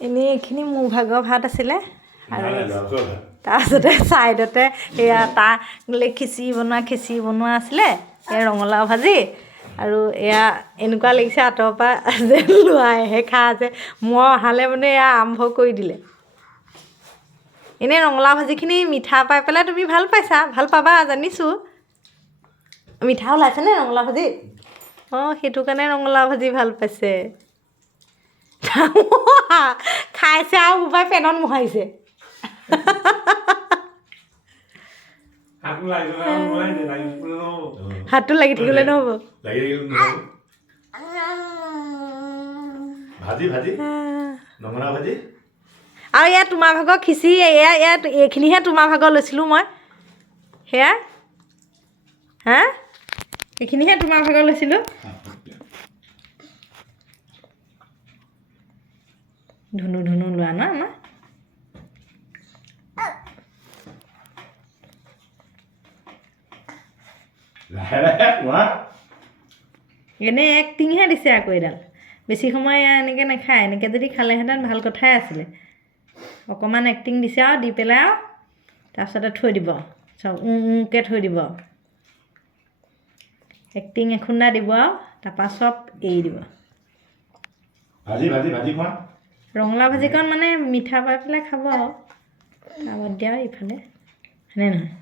এনেই এইখিনি মোৰ ভাগৰ ভাত আছিলে আৰু তাৰপিছতে ছাইডতে এয়া তাৰ খিচিৰি বনোৱা আছিলে এয়া ৰঙালাও ভাজি আৰু এয়া এনেকুৱা লাগিছে আঁতৰৰ পৰা যে লোৱাইহে খা আছে মই অহালে মানে এয়া আৰম্ভ কৰি দিলে এনেই ৰঙালাও ভাজিখিনি মিঠা পাই পেলাই তুমি ভাল পাইছা ভাল পাবা জানিছোঁ মিঠা ওলাইছেনে ৰঙালাও ভাজি অঁ সেইটো কাৰণে ৰঙালাও ভাজি ভাল পাইছে খাইছে আৰু মোবাই পেনত মোহাৰিছে হাতটো লাগি থাকিলে নহ'ব আৰু এয়া তোমাৰ ভাগৰ খিচিৰি ইয়াত এইখিনিহে তোমাৰ ভাগৰ লৈছিলোঁ মই সেয়া হা এইখিনিহে তোমাৰ ভাগৰ লৈছিলোঁ ধুনু লোৱা ন আমাৰ এনেই এক্টিংহে দিছে আকৌ এডাল বেছি সময় এনেকৈ নাখায় এনেকৈ যদি খালেহেঁতেন ভাল কথাই আছিলে অকণমান এক্টিং দিছে আৰু দি পেলাই আৰু তাৰপিছতে থৈ দিব চব কে থৈ দিব এক্টিং এখুন্দা দিব আৰু তাৰপৰা চব এৰি দিব ৰঙালাও ভাজিকণ মানে মিঠা পাই পেলাই খাব আৰু তাৰপৰা দিয়া ইফালে হয়নে নহয়